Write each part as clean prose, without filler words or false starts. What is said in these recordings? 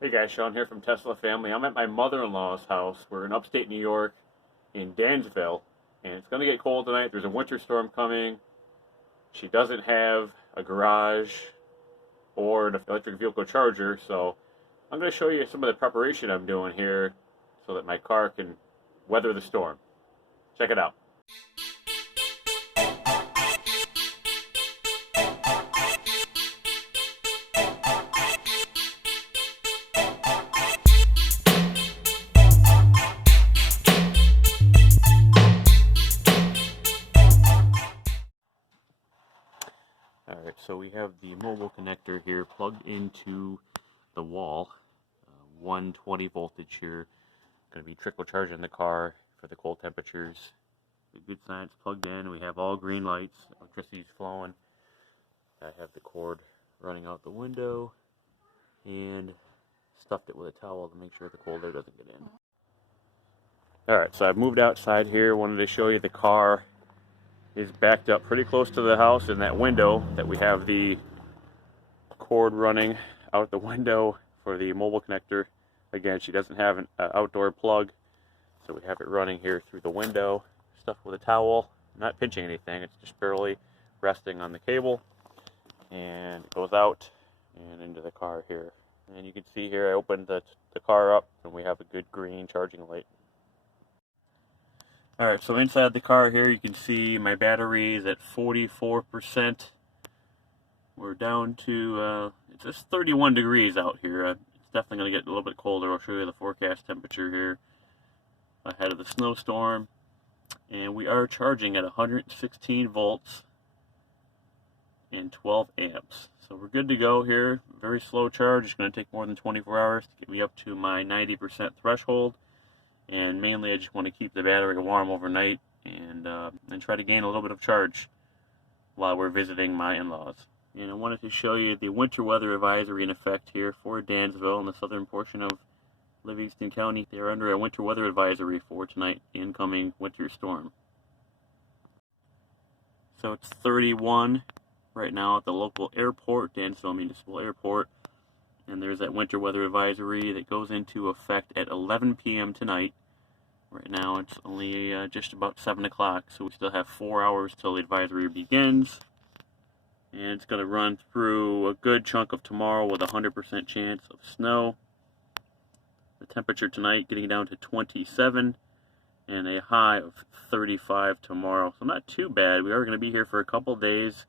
Hey guys, Sean here from Tesla Family. I'm at my mother-in-law's house. We're in upstate New York in Dansville, and it's going to get cold tonight. There's a winter storm coming. She doesn't have a garage or an electric vehicle charger, so I'm going to show you some of the preparation I'm doing here so that my car can weather the storm. Check it out. Alright, so we have the mobile connector here plugged into the wall. 120 voltage here. Going to be trickle charging the car for the cold temperatures. The good sign, it's plugged in. We have all green lights. Electricity's flowing. I have the cord running out the window and stuffed it with a towel to make sure the cold air doesn't get in. Alright, so I've moved outside here. Wanted to show you the car is backed up pretty close to the house in that window that we have the cord running out the window for the mobile connector. Again, she doesn't have an outdoor plug, so we have it running here through the window, stuffed with a towel. Not pinching anything, it's just barely resting on the cable, and it goes out and into the car here. And you can see here I opened the car up and we have a good green charging light. Alright, so inside the car here you can see my battery is at 44%. We're down to, it's just 31 degrees out here. It's definitely going to get a little bit colder. I'll show you the forecast temperature here ahead of the snowstorm. And we are charging at 116 volts and 12 amps. So we're good to go here. Very slow charge. It's going to take more than 24 hours to get me up to my 90% threshold. And mainly I just want to keep the battery warm overnight and try to gain a little bit of charge while we're visiting my in-laws. And I wanted to show you the winter weather advisory in effect here for Dansville and the southern portion of Livingston County. They are under a winter weather advisory for tonight, the incoming winter storm. So it's 31 right now at the local airport, Dansville Municipal Airport. And there's that winter weather advisory that goes into effect at 11 p.m. tonight. Right now it's only just about 7 o'clock, so we still have 4 hours till the advisory begins. And it's going to run through a good chunk of tomorrow with a 100% chance of snow. The temperature tonight getting down to 27 and a high of 35 tomorrow. So not too bad. We are going to be here for a couple days.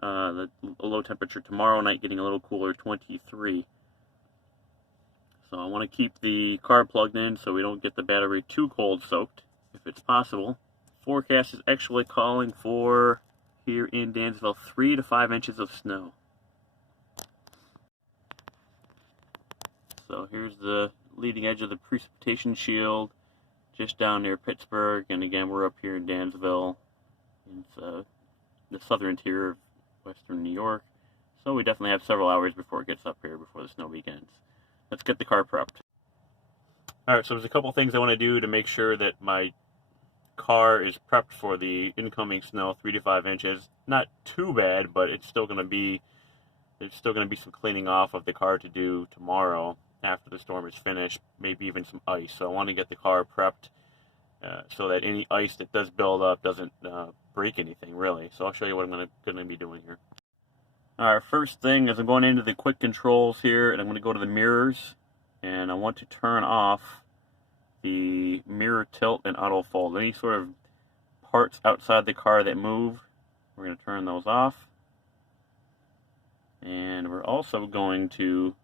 The low temperature tomorrow night getting a little cooler, 23. So I want to keep the car plugged in so we don't get the battery too cold soaked, if it's possible. Forecast is actually calling for, here in Dansville, 3 to 5 inches of snow. So here's the leading edge of the precipitation shield, just down near Pittsburgh, and again we're up here in Dansville. It's the southern interior of western New York, so we definitely have several hours before it gets up here, before the snow begins. Let's get the car prepped. Alright, so there's a couple things I want to do to make sure that my car is prepped for the incoming snow, 3 to 5 inches. Not too bad, but there's still going to be some cleaning off of the car to do tomorrow after the storm is finished, maybe even some ice. So I want to get the car prepped so that any ice that does build up doesn't break anything, really. So I'll show you what I'm going to be doing here. Alright, first thing is I'm going into the quick controls here, and I'm going to go to the mirrors, and I want to turn off the mirror tilt and auto fold. Any sort of parts outside the car that move, we're going to turn those off. And we're also going to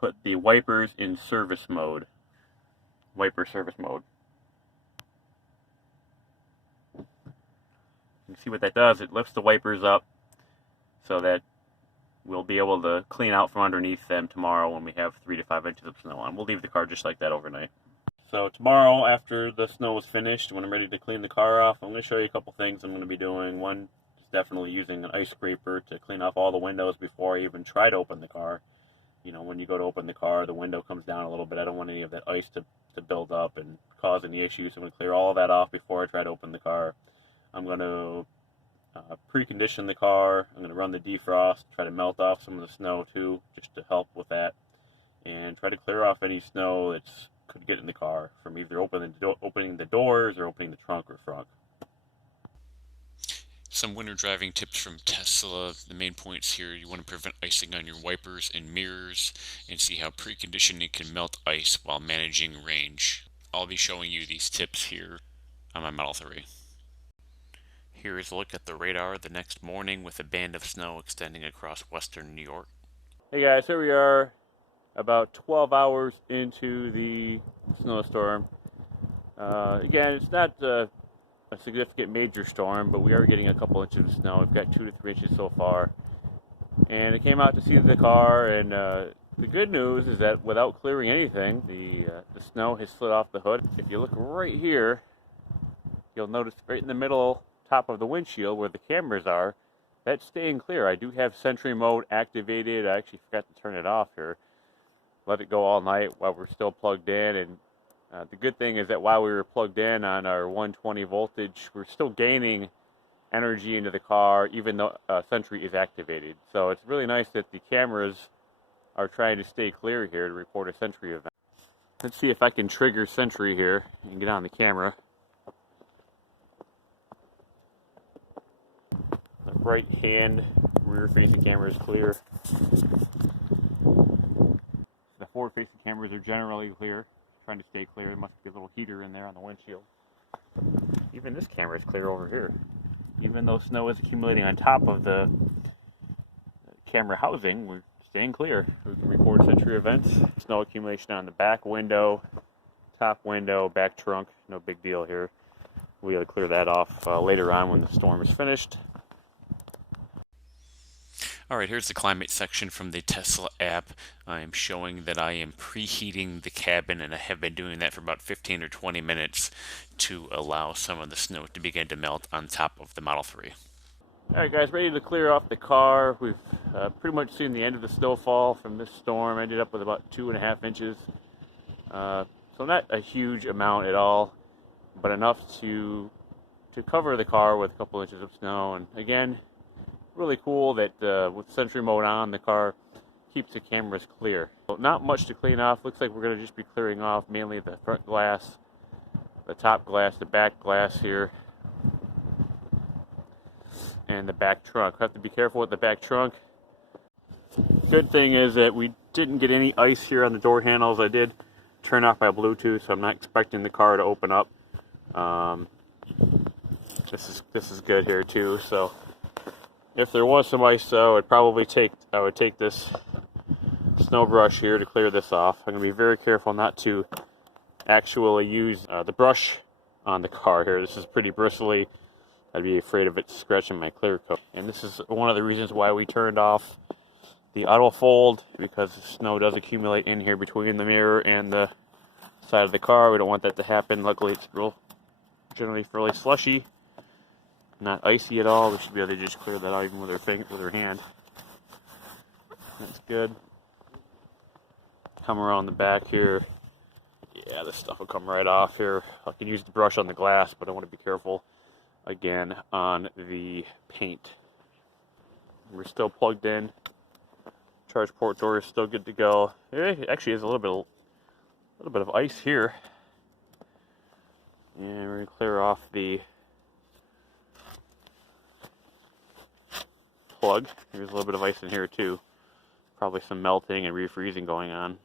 put the wipers in service mode. Wiper service mode. You can see what that does. It lifts the wipers up so that we'll be able to clean out from underneath them tomorrow when we have 3 to 5 inches of snow on. We'll leave the car just like that overnight. So tomorrow, after the snow is finished, when I'm ready to clean the car off, I'm going to show you a couple things I'm going to be doing. One is definitely using an ice scraper to clean off all the windows before I even try to open the car. You know, when you go to open the car, the window comes down a little bit. I don't want any of that ice to build up and cause any issues. I'm going to clear all of that off before I try to open the car. I'm going to precondition the car. I'm going to run the defrost, try to melt off some of the snow too, just to help with that. and try to clear off any snow that could get in the car from either opening the doors or opening the trunk or front. Some winter driving tips from Tesla. The main points here: you want to prevent icing on your wipers and mirrors, and see how preconditioning can melt ice while managing range. I'll be showing you these tips here on my Model 3. Here is a look at the radar the next morning with a band of snow extending across western New York. Hey guys, here we are about 12 hours into the snowstorm. Again, it's not a significant major storm, but we are getting a couple inches of snow. We've got 2 to 3 inches so far. And I came out to see the car, and the good news is that without clearing anything, the snow has slid off the hood. If you look right here, you'll notice right in the middle top of the windshield where the cameras are, that's staying clear. I do have Sentry mode activated. I actually forgot to turn it off here. Let it go all night while we're still plugged in, and the good thing is that while we were plugged in on our 120 voltage, we're still gaining energy into the car even though Sentry is activated. So it's really nice that the cameras are trying to stay clear here to report a Sentry event. Let's see if I can trigger Sentry here and get on the camera. The right hand rear facing camera is clear. The forward facing cameras are generally clear. Trying to stay clear. There must be a little heater in there on the windshield. Even this camera is clear over here. Even though snow is accumulating on top of the camera housing, we're staying clear. We can record Sentry events. Snow accumulation on the back window, top window, back trunk. No big deal here. We got to clear that off later on when the storm is finished. Alright, here's the climate section from the Tesla app. I am showing that I am preheating the cabin, and I have been doing that for about 15 or 20 minutes to allow some of the snow to begin to melt on top of the Model 3. Alright guys, ready to clear off the car. We've pretty much seen the end of the snowfall from this storm. Ended up with about 2.5 inches. So not a huge amount at all, but enough to cover the car with a couple inches of snow. And again, really cool that with Sentry mode on, the car keeps the cameras clear. So not much to clean off. Looks like we're going to just be clearing off mainly the front glass, the top glass, the back glass here, and the back trunk. Have to be careful with the back trunk. Good thing is that we didn't get any ice here on the door handles. I did turn off my Bluetooth, so I'm not expecting the car to open up. This is good here too. So if there was some ice, though, I would take this snow brush here to clear this off. I'm going to be very careful not to actually use the brush on the car here. This is pretty bristly. I'd be afraid of it scratching my clear coat. And this is one of the reasons why we turned off the auto fold, because the snow does accumulate in here between the mirror and the side of the car. We don't want that to happen. Luckily, it's generally fairly slushy. Not icy at all. We should be able to just clear that out even with our hand. That's good. Come around the back here. Yeah, this stuff will come right off here. I can use the brush on the glass, but I want to be careful again on the paint. We're still plugged in. Charge port door is still good to go. There actually is a little bit of ice here. And we're going to clear off the plug. There's a little bit of ice in here too. Probably some melting and refreezing going on.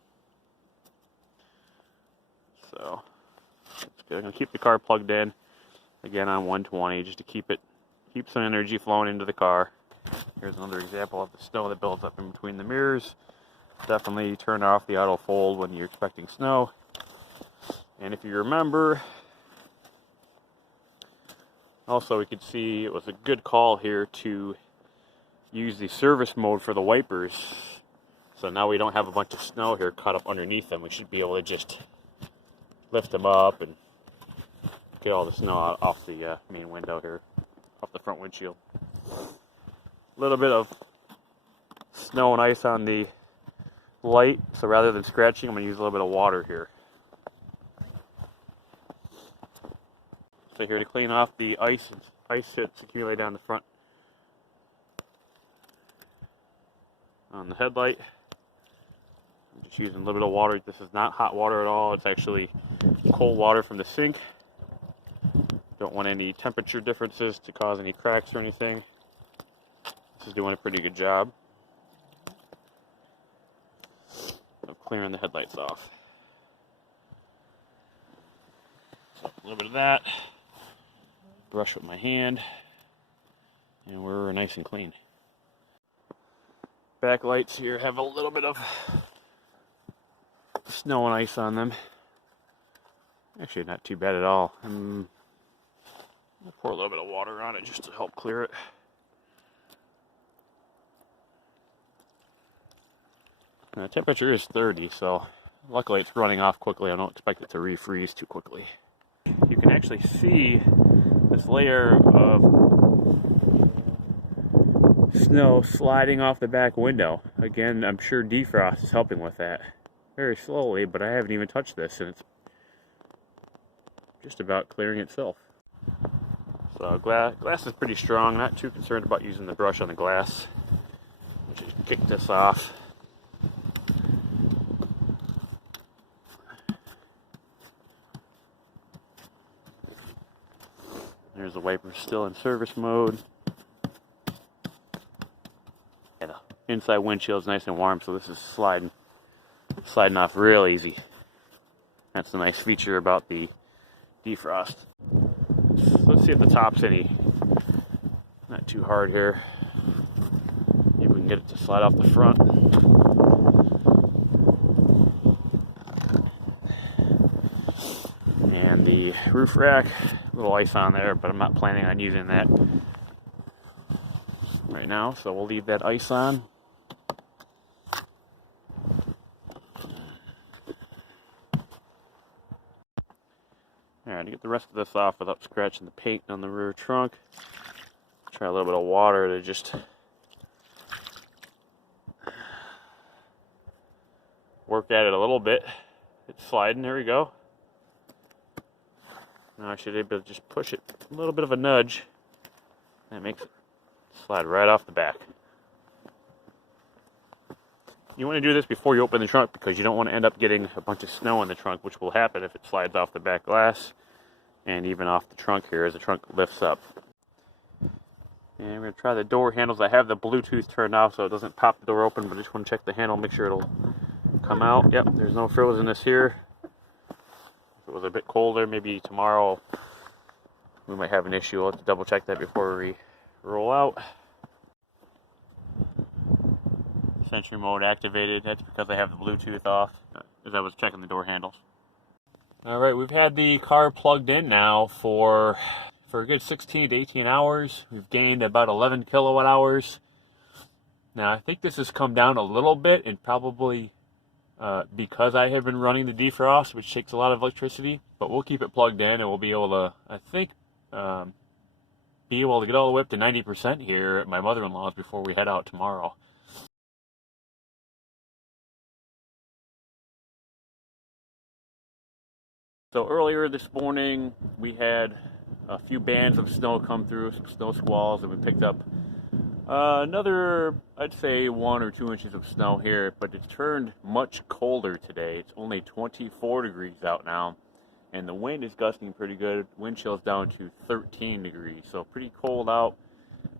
So that's good. I'm gonna keep the car plugged in again on 120 just to keep some energy flowing into the car. Here's another example of the snow that builds up in between the mirrors. Definitely turn off the auto fold when you're expecting snow. And if you remember, also we could see it was a good call here to use the service mode for the wipers. So now we don't have a bunch of snow here caught up underneath them. We should be able to just lift them up and get all the snow off the main window here, off the front windshield. A little bit of snow and ice on the light, so rather than scratching, I'm going to use a little bit of water here. So here to clean off the ice that's accumulated on the front on the headlight. Just using a little bit of water. This is not hot water at all. It's actually cold water from the sink. Don't want any temperature differences to cause any cracks or anything. This is doing a pretty good job of clearing the headlights off. So a little bit of that. Brush with my hand. And we're nice and clean. Backlights here have a little bit of snow and ice on them. Actually, not too bad at all. I'll pour a little bit of water on it just to help clear it. Now, the temperature is 30, so luckily it's running off quickly. I don't expect it to refreeze too quickly. You can actually see this layer of snow sliding off the back window. Again, I'm sure defrost is helping with that. Very slowly, but I haven't even touched this, and it's just about clearing itself. So glass is pretty strong. Not too concerned about using the brush on the glass. Just kick this off. There's the wiper still in service mode. Yeah, the inside windshield is nice and warm, so this is sliding off real easy. That's a nice feature about the defrost. Let's see if the top's not too hard here. Maybe we can get it to slide off the front. And the roof rack, a little ice on there, but I'm not planning on using that right now, so we'll leave that ice on. Alright, to get the rest of this off without scratching the paint on the rear trunk, try a little bit of water to just work at it a little bit. It's sliding, there we go. Now I should be able to just push it a little bit of a nudge. That makes it slide right off the back. You want to do this before you open the trunk because you don't want to end up getting a bunch of snow in the trunk, which will happen if it slides off the back glass and even off the trunk here as the trunk lifts up. And we're going to try the door handles. I have the Bluetooth turned off so it doesn't pop the door open, but I just want to check the handle, make sure it'll come out. Yep, there's no frozeness here. If it was a bit colder, maybe tomorrow we might have an issue. We'll have to double check that before we roll out. Sentry mode activated. That's because I have the Bluetooth off as I was checking the door handles. Alright, we've had the car plugged in now for a good 16 to 18 hours. We've gained about 11 kilowatt hours. Now I think this has come down a little bit, and probably because I have been running the defrost, which takes a lot of electricity, but we'll keep it plugged in and we'll be able to, I think, be able to get all the way up to 90% here at my mother-in-law's before we head out tomorrow. So earlier this morning, we had a few bands of snow come through, some snow squalls, and we picked up another, I'd say 1 or 2 inches of snow here, but it's turned much colder today. It's only 24 degrees out now, and the wind is gusting pretty good. Wind chill's down to 13 degrees, so pretty cold out.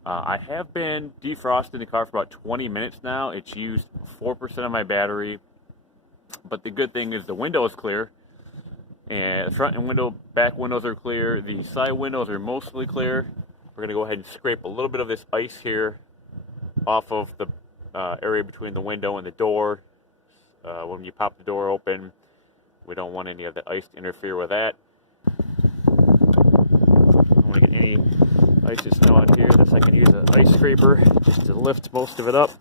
I have been defrosting the car for about 20 minutes now. It's used 4% of my battery, but the good thing is the window is clear. And the front and back windows are clear. The side windows are mostly clear. We're going to go ahead and scrape a little bit of this ice here off of the area between the window and the door. When you pop the door open, we don't want any of the ice to interfere with that. I don't want to get any ice and snow out here. Thus I can use an ice scraper just to lift most of it up.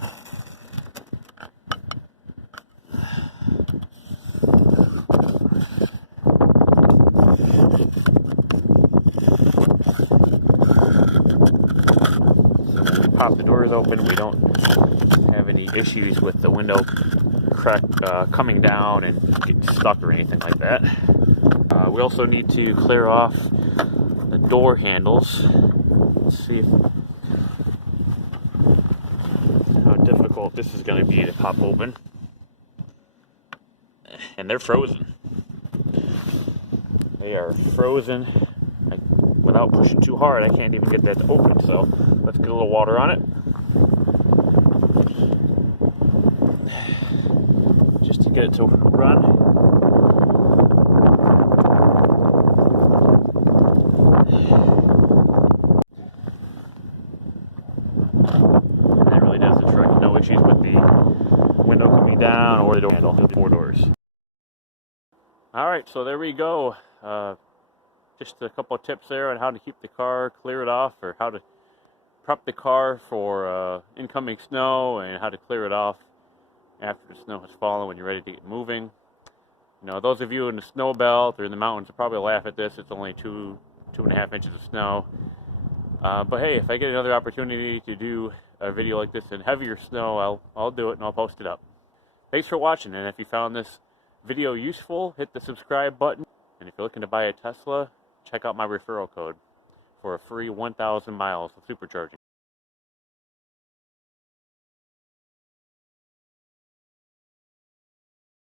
Pop the doors open, we don't have any issues with the window crack coming down and getting stuck or anything like that. We also need to clear off the door handles. Let's see how difficult this is going to be to pop open. and they're frozen. They are frozen. Without pushing too hard, I can't even get that to open. So let's get a little water on it. Just to get it to run. And that really does the trick. No issues with the window coming down or the door handle. 4 doors. Alright, so there we go. Just a couple of tips there on how to keep the car cleared off, or how to prep the car for incoming snow, and how to clear it off after the snow has fallen when you're ready to get moving. You know, those of you in the snow belt or in the mountains will probably laugh at this. It's only 2.5 inches of snow. But hey, if I get another opportunity to do a video like this in heavier snow, I'll do it and I'll post it up. Thanks for watching, and if you found this video useful, hit the subscribe button. And if you're looking to buy a Tesla, check out my referral code for a free 1,000 miles of supercharging.